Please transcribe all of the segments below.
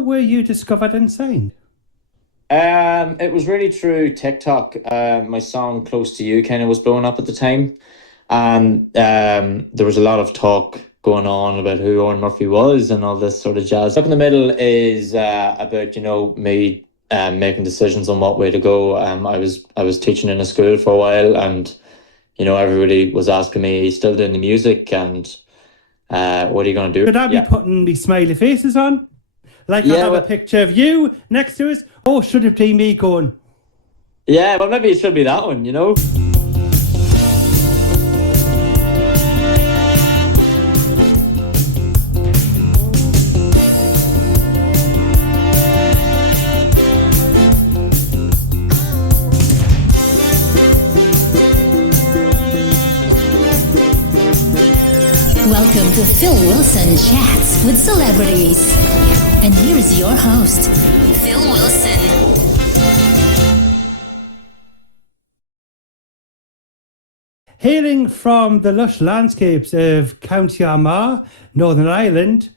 were you discovered and signed? It was really through TikTok. My song "Close to You" kind of was blowing up at the time, and there was a lot of talk going on about who Odhran Murphy was and all this sort of jazz. Up in the middle is about me making decisions on what way to go. I was teaching in a school for a while, and everybody was asking me, "Are you still doing the music? And what are you going to do?" Should I be Yeah, putting me smiley faces on? Like I yeah, have a well, picture of you next to us? Or should it be me going, yeah. Well, maybe it should be that one. Welcome to Phil Wilson Chats with Celebrities. And here's your host, Phil Wilson. hailing from the lush landscapes of County Armagh, Northern Ireland,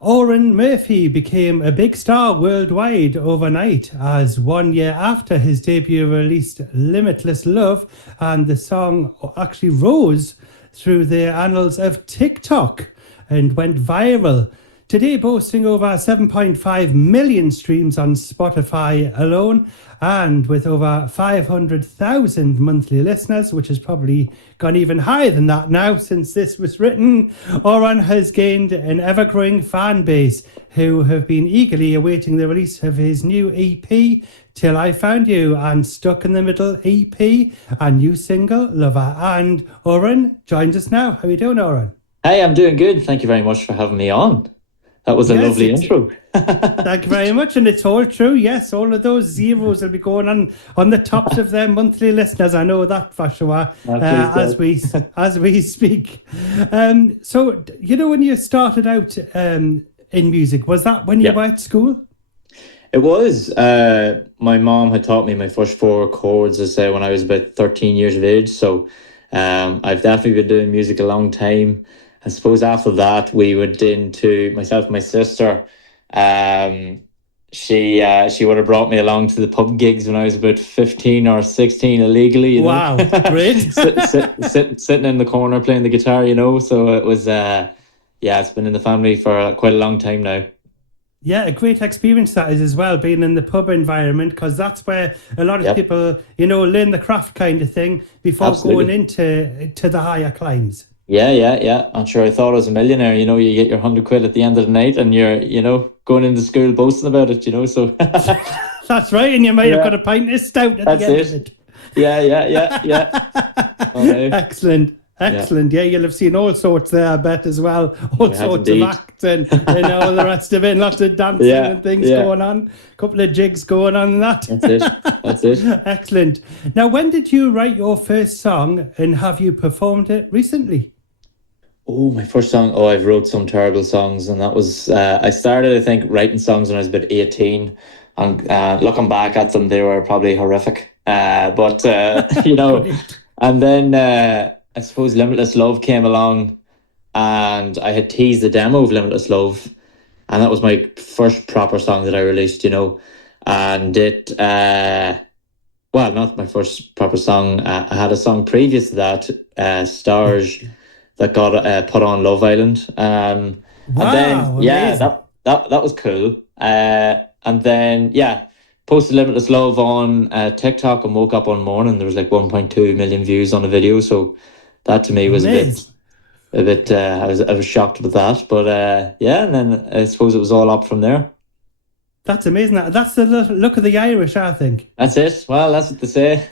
Odhran Murphy became a big star worldwide overnight as 1 year after his debut released Limitless Love, and the song actually rose through the annals of TikTok and went viral. Today boasting over 7.5 million streams on Spotify alone, and with over 500,000 monthly listeners, which has probably gone even higher than that now since this was written. Odhran has gained an ever-growing fan base who have been eagerly awaiting the release of his new EP, Till I Found You, and Stuck in the Middle EP, a new single, Lover. And Odhran joins us now. How are you doing, Odhran? Hey, I'm doing good. Thank you very much for having me on. That was a Yes, lovely it's intro. Thank you very much, and it's all true. Yes, all of those zeros will be going on the tops of their monthly listeners. I know that for sure. As we speak. So when you started out in music, was that when you Yeah, were at school? it was. My mom had taught me my first four chords, I say, when I was about 13 years of age. So I've definitely been doing music a long time. I suppose after that, we went into myself and my sister. Um, she would have brought me along to the pub gigs when I was about 15 or 16 illegally. Wow, great. Sitting in the corner playing the guitar. So it was, yeah, it's been in the family for quite a long time now. Yeah, a great experience that is as well, being in the pub environment, because that's where a lot of Yep, people, learn the craft kind of thing before going absolutely. into the higher climbs. Yeah, yeah, yeah. I'm sure I thought I was a millionaire. You get your 100 quid at the end of the night and you're, going into school boasting about it. So That's right, and you might have got yeah, a pint of stout at the that's end of it. it. Yeah, yeah, yeah, yeah. Oh no. Excellent. Yeah. Excellent. Yeah, you'll have seen all sorts there, I bet, as well. Oh, All we have sorts of indeed. acts and all the rest of it. Lots of dancing Yeah, and things yeah. going on. A couple of jigs going on and That's it. that. That's it. Excellent. Now, when did you write your first song, and have you performed it recently? Oh, my first song. Oh, I've wrote some terrible songs, and that was I started, I think, writing songs when I was about 18. And looking back at them, they were probably horrific. But Great. and then I suppose Limitless Love came along, and I had teased the demo of Limitless Love, and that was my first proper song that I released. And it well, not my first proper song. I had a song previous to that, Stars, that got put on Love Island. And then Wow, yeah, amazing. that was cool. And then yeah, posted Limitless Love on TikTok and woke up one morning there was like 1.2 million views on a video. So that to me was Amazing. a bit. I was shocked with that, but yeah, and then I suppose it was all up from there. That's amazing. That's the look of the Irish, I think. That's it. Well, that's what they say.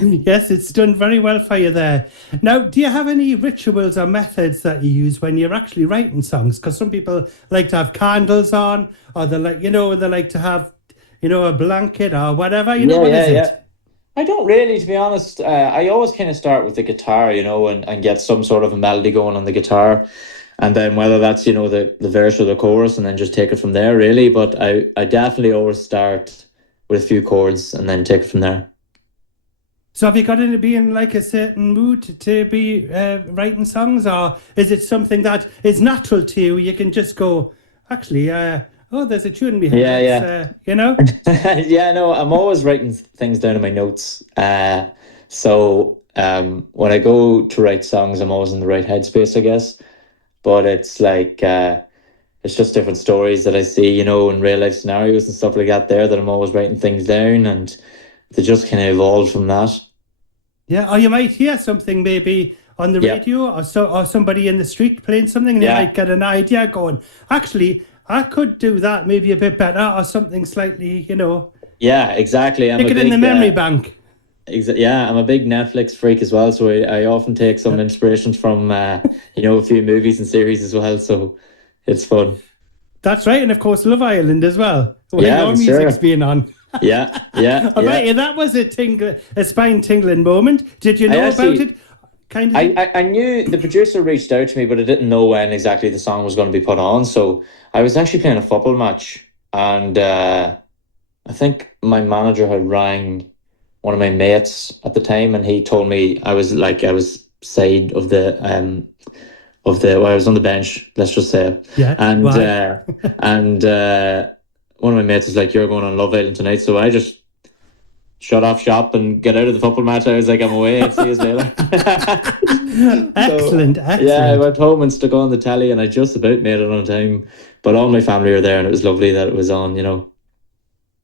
Yes, it's done very well for you there. Now, do you have any rituals or methods that you use when you're actually writing songs? Because some people like to have candles on, or they like to have, a blanket or whatever. Yeah, What yeah, is yeah. it? I don't really, to be honest. I always kind of start with the guitar, and get some sort of a melody going on the guitar. And then whether that's, the verse or the chorus, and then just take it from there, really. But I definitely always start with a few chords and then take it from there. So have you got to be in like a certain mood to be writing songs, or is it something that is natural to you? You can just go, actually, oh, there's a tune behind Yeah, that. You know? yeah, no, I'm always writing things down in my notes. So when I go to write songs, I'm always in the right headspace, I guess. But it's like it's just different stories that I see, in real life scenarios and stuff like that there that I'm always writing things down, and they just kind of evolve from that. Yeah, or you might hear something maybe on the Yeah. radio or somebody in the street playing something, and you Yeah. might get an idea going, actually, I could do that maybe a bit better or something slightly, Yeah, exactly. stick it in the memory bank. Yeah, I'm a big Netflix freak as well, so I often take some inspirations from a few movies and series as well. So it's fun. That's right, and of course Love Island as well, when Yeah, your for music's sure. being on. Yeah, yeah, I bet yeah. you that was a spine tingling moment. Did you know about it? Kind of. I knew the producer reached out to me, but I didn't know when exactly the song was going to be put on. So I was actually playing a football match, and I think my manager had rang one of my mates at the time, and he told me I was side of the well, I was on the bench, let's just say. Yeah. And Why? one of my mates was like, "You're going on Love Island tonight," so I just shut off shop and get out of the football match. I was like, "I'm away. I'll see you later." Excellent, Yeah, I excellent. went home and stuck on the telly, and I just about made it on time. But all my family were there, and it was lovely that it was on. It was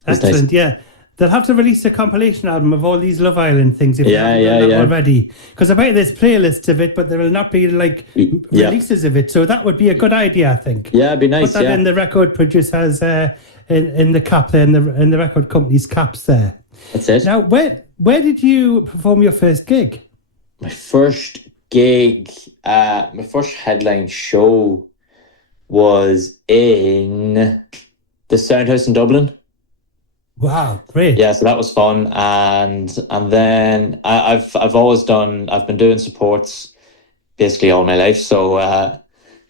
nice. Excellent, yeah. They'll have to release a compilation album of all these Love Island things if they Yeah, haven't yeah, done that yeah. already. Because I bet there's playlists of it, but there will not be Yeah. releases of it. So that would be a good idea, I think. Yeah, it'd be nice. Put that Yeah, in the record producers in the cap there, in the record company's caps there. that's it. Now, where did you perform your first gig? My first gig, my first headline show was in the Soundhouse in Dublin. Wow, great. Yeah, so that was fun, and then I've been doing supports basically all my life. So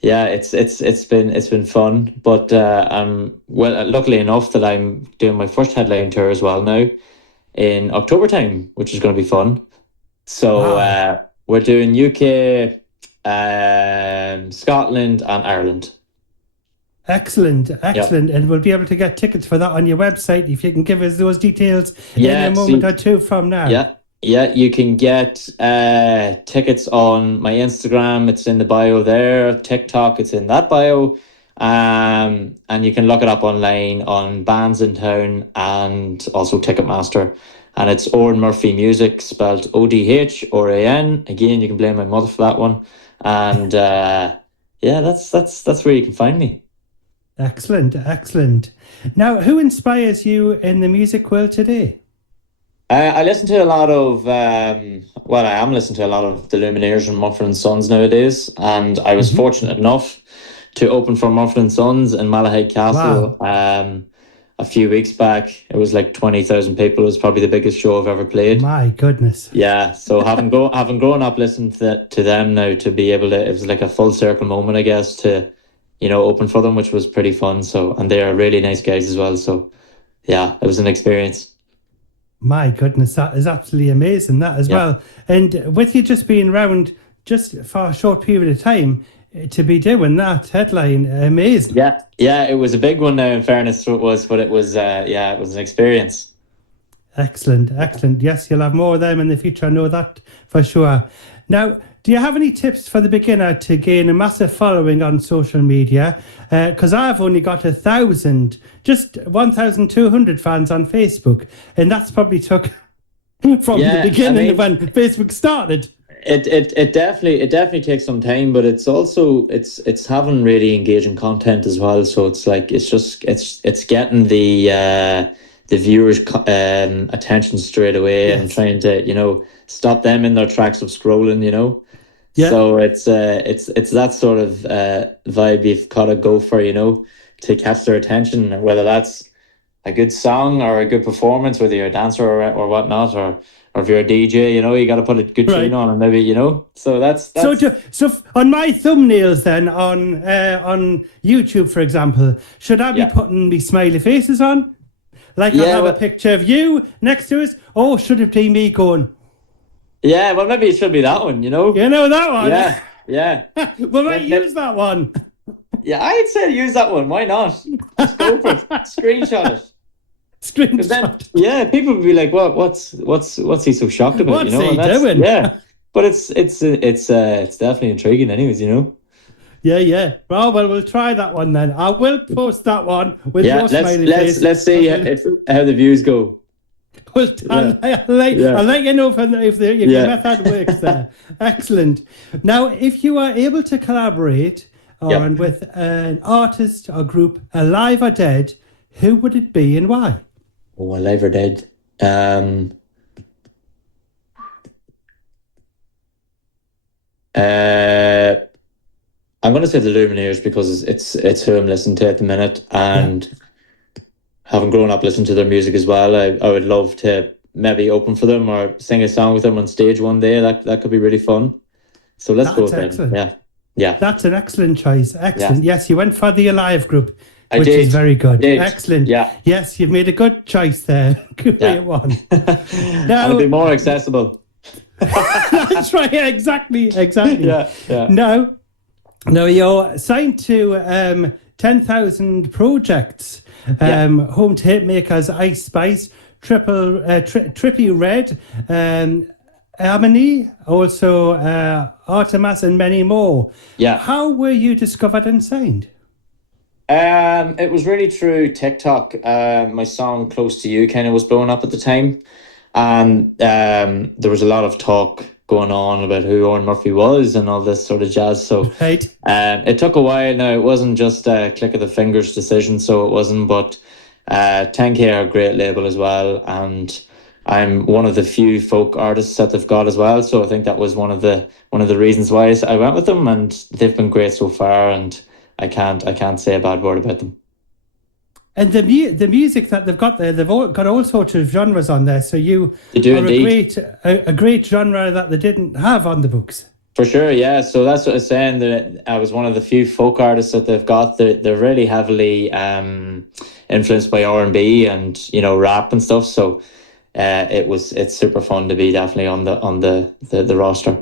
yeah, it's been fun. But I'm luckily enough that I'm doing my first headline tour as well now in October time, which is going to be fun. So Wow. we're doing UK, Scotland, and Ireland. Excellent, excellent. And we'll be able to get tickets for that on your website if you can give us those details in a moment or two from now. Yeah, you can get tickets on my Instagram. It's in the bio there. TikTok, it's in that bio. And you can look it up online on Bands in Town and also Ticketmaster. And it's Odhran Murphy Music, spelled ODHRAN. Again, you can blame my mother for that one. And yeah, that's where you can find me. Excellent, excellent. Now, who inspires you in the music world today? I listen to a lot of, I am listening to a lot of the Lumineers and Mumford Sons nowadays, and I was fortunate enough to open for Mumford Sons in Malahide Castle. Wow. A few weeks back. It was like 20,000 people. It was probably the biggest show I've ever played. My goodness. Yeah, so having grown up listening to them now, to be able to, it was like a full circle moment, I guess, to open for them, which was pretty fun. So, and they are really nice guys as well. So, yeah, it was an experience. My goodness, that is absolutely amazing, that as well. And with you just being around just for a short period of time, to be doing that headline, amazing. Yeah, it was a big one now, in fairness, so it was, but it was it was an experience. Excellent, excellent. Yes, you'll have more of them in the future, I know that for sure. Now, do you have any tips for the beginner to gain a massive following on social media? Because I've only got 1,000, just 1,200 fans on Facebook, and that's probably took from the beginning when Facebook started. It definitely takes some time, but it's also it's having really engaging content as well. So it's like it's getting the viewers' attention straight away, and trying to stop them in their tracks of scrolling. Yeah. So it's that sort of vibe you've got to go for, to catch their attention, whether that's a good song or a good performance, whether you're a dancer or whatnot, or if you're a DJ, you got to put a good tune on, and maybe, so that's... So on my thumbnails then on YouTube, for example, should I be putting me smiley faces on? Like I have a picture of you next to us, or should it be me going... Yeah, well, maybe it should be that one, You know that one? Yeah. We might use that one. Yeah, I'd say use that one. Why not? Just go for it. Screenshot it. Because then, Screenshot. yeah, people would be like, "What? What's he so shocked about?" What's You know, he and that's doing? yeah. But it's definitely intriguing, anyways. You know. Yeah. Oh, well, we'll try that one then. I will post that one with Yeah, your smiley face. let's see how the views go. Well, Yeah. I'll let you know if your Yeah. method works there. Excellent. Now, if you are able to collaborate Oran, with an artist or group, alive or dead, who would it be and why? Oh, alive or dead? I'm going to say the Lumineers because it's who I'm listening to at the minute, and having grown up listening to their music as well, I would love to maybe open for them or sing a song with them on stage one day. That could be really fun. So let's go with excellent. them. Yeah. That's an excellent choice. Excellent. Yes, you went for the Alive group, which did. is very good. Did. Excellent. Yeah. Yes, you've made a good choice there. Great one. Now, it'll be more accessible. That's right. Yeah, exactly. Yeah. Now you're signed to 10,000 projects. Home to hit makers Ice Spice, Trippy Red, Harmony, also Artemis, and many more. Yeah. How were you discovered and signed? It was really through TikTok. My song "Close to You" kind of was blowing up at the time, and there was a lot of talk going on about who Odhran Murphy was and all this sort of jazz. So Right. it took a while. Now it wasn't just a click of the fingers decision, so it wasn't. But 10K are a great label as well, and I'm one of the few folk artists that they've got as well. So I think that was one of the reasons why I went with them, and they've been great so far. And I can't say a bad word about them. And the music that they've got there, they've got all sorts of genres on there. So you do are indeed. a great genre that they didn't have on the books. For sure, yeah. So that's what I was saying. That I was one of the few folk artists that they've got. They're really heavily influenced by R&B and rap and stuff. So it's super fun to be definitely on the roster.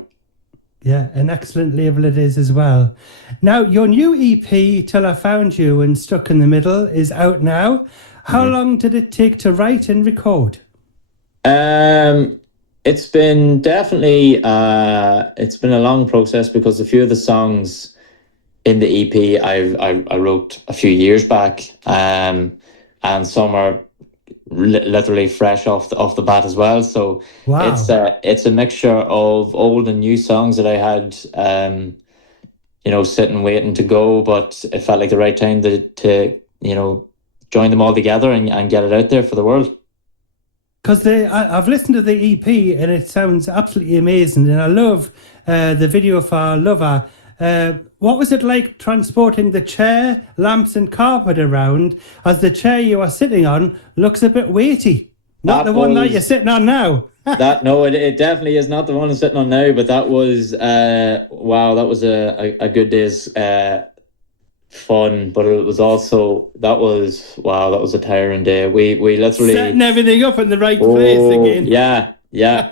Yeah, an excellent label it is as well. Now, your new EP, Till I Found You and Stuck in the Middle, is out now. How long did it take to write and record? It's been definitely it's been a long process because a few of the songs in the EP I wrote a few years back, and some are literally fresh off the bat as well. So Wow. it's a mixture of old and new songs that I had sitting waiting to go, but it felt like the right time to join them all together and get it out there for the world. Because I've listened to the EP and it sounds absolutely amazing, and I love the video for Lover. What was it like transporting the chair, lamps and carpet around, as the chair you are sitting on looks a bit weighty? Not the one that you're sitting on now. It definitely is not the one I'm sitting on now, but that was wow, that was a good day's fun, but it was also that was a tiring day. We literally setting everything up in the right place again. Yeah.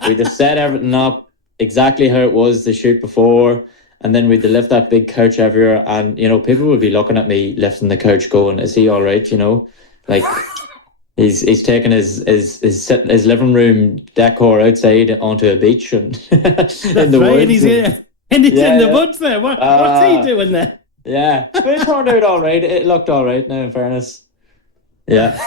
We just set everything up exactly how it was the shoot before, and then we'd lift that big couch everywhere, and people would be looking at me lifting the couch going, is he all right? Like he's taking his living room decor outside onto a beach and in the woods. And he's in the woods there. What's he doing there? Yeah, but it turned out all right. It looked all right now, in fairness. Yeah.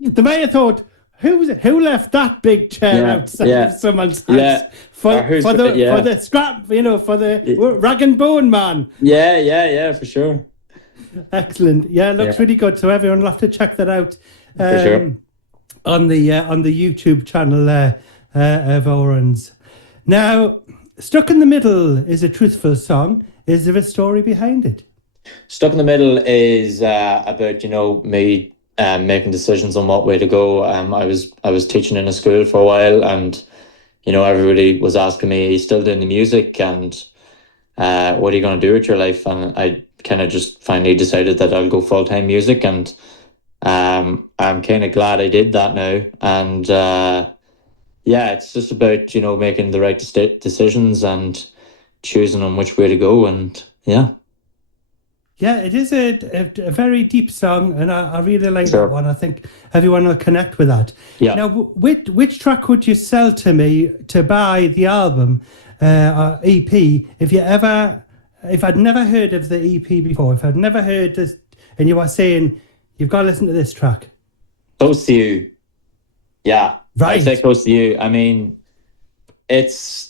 The mayor thought, who left that big chair outside of someone's house for the scrap, for the rag and bone man? Yeah, for sure. Excellent. Yeah, it looks really good. So everyone will have to check that out for sure on the YouTube channel there of Odhran's. Now, Stuck in the Middle is a truthful song. Is there a story behind it? Stuck in the Middle is about me making decisions on what way to go. I was teaching in a school for a while, and everybody was asking me, "Are you still doing the music? And what are you going to do with your life?" And I kind of just finally decided that I'll go full-time music, and I'm kind of glad I did that now. And it's just about making the right decisions and choosing on which way to go, and Yeah, it is a very deep song, and I really like that Sure. one. I think everyone will connect with that. Yeah. Now, which track would you sell to me to buy the album or EP if I'd never heard of the EP before, if I'd never heard this, and you were saying you've got to listen to this track, Close to You. Yeah. I'd say right? Close to You. I mean, it's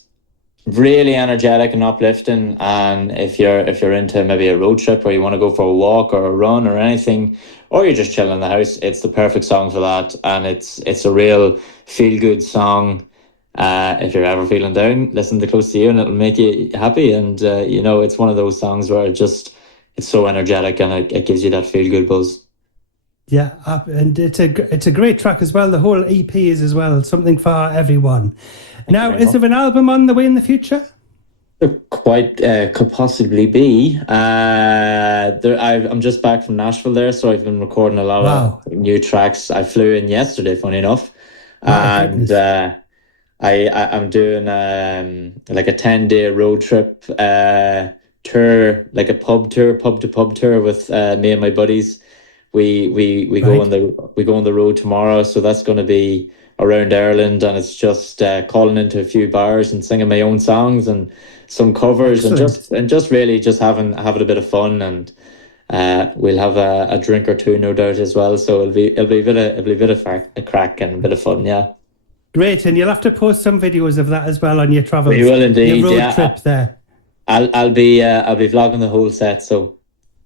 really energetic and uplifting, and if you're into maybe a road trip or you want to go for a walk or a run or anything, or you're just chilling in the house, it's the perfect song for that. And it's a real feel good song. If you're ever feeling down, listen to Close to You and it'll make you happy. And it's one of those songs where it's so energetic, and it gives you that feel good buzz. Yeah, and it's a great track as well. The whole EP is as well something for everyone. Thank you Now, very is much. there an album on the way in the future? There quite could possibly be. I'm just back from Nashville there, so I've been recording a lot Wow, of new tracks. I flew in yesterday, funny enough, my and goodness, I'm doing like a 10-day road trip tour, like a pub tour, pub to pub tour with me and my buddies. We go on right? the road tomorrow, so that's going to be around Ireland, and it's just calling into a few bars and singing my own songs and some covers, and Excellent. just really just having a bit of fun. And we'll have a drink or two, no doubt, as well. So it'll be a bit of a crack and a bit of fun. Yeah, Great, and you'll have to post some videos of that as well on your we travels, will your indeed. road Yeah, trip there. I'll be vlogging the whole set, so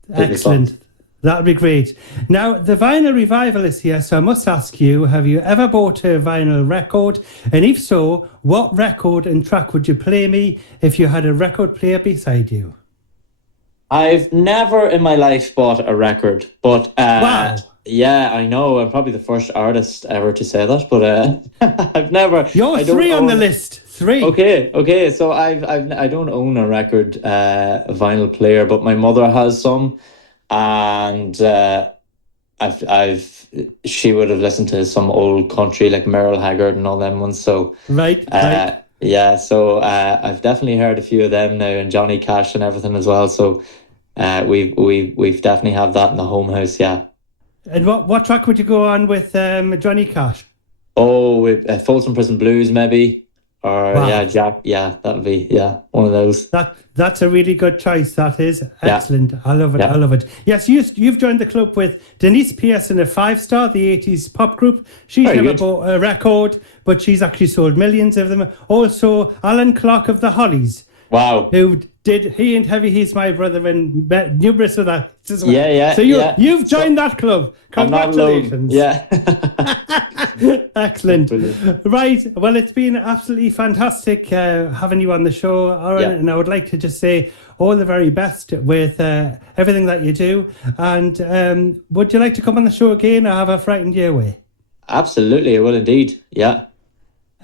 it'll be fun. Excellent. That'll be great. Now, the vinyl revival is here, so I must ask you, have you ever bought a vinyl record? And if so, what record and track would you play me if you had a record player beside you? I've never in my life bought a record, but Wow, yeah, I know I'm probably the first artist ever to say that, but you're I don't three on the own. list. Three. Okay. So I don't own a record vinyl player, but my mother has some, and I've she would have listened to some old country like Merle Haggard and all them ones. So Right, right. yeah, so I've definitely heard a few of them now, and Johnny Cash and everything as well. So we've definitely have that in the home house. Yeah. And what track would you go on with Johnny Cash? Oh, with Folsom Prison Blues maybe, or yeah, Wow. Jack. Yeah, that'll be one of those. That's a really good choice. That is Yeah, excellent. I love it. I yeah. love it. Yes, you've joined the club with Denise Pearson, a 5-star, the 80s pop group. She's Very never good. bought a record, but she's actually sold millions of them. Also, Alan Clark of the Hollies, Wow. who did He Ain't Heavy, He's My Brother, and numerous of that as well. Yeah. So you've So joined that club. I'm not alone. Congratulations. Yeah. Excellent. Brilliant. Right. Well, it's been absolutely fantastic having you on the show, Aaron. Yeah. And I would like to just say all the very best with everything that you do. And would you like to come on the show again, or have I frightened you away? Absolutely, I will indeed. Yeah.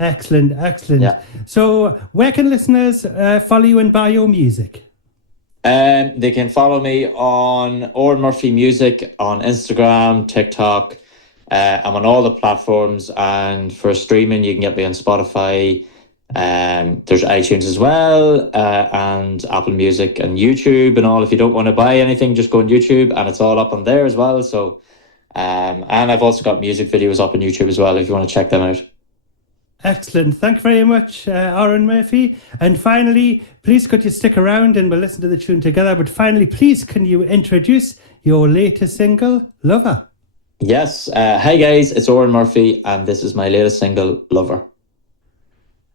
Excellent. Excellent. Yeah. So, where can listeners follow you and buy your music? They can follow me on Odhran Murphy Music on Instagram, TikTok. I'm on all the platforms, and for streaming, you can get me on Spotify. There's iTunes as well, and Apple Music and YouTube and all. If you don't want to buy anything, just go on YouTube, and it's all up on there as well. So, and I've also got music videos up on YouTube as well if you want to check them out. Excellent. Thank you very much, Odhran Murphy. And finally, please could you stick around and we'll listen to the tune together. But finally, please can you introduce your latest single, Lover? Yes. Hi guys, it's Odhran Murphy, and this is my latest single, Lover.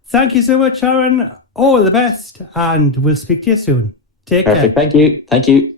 Thank you so much, Aaron. All the best, and we'll speak to you soon. Take care. Perfect. Thank you. Thank you.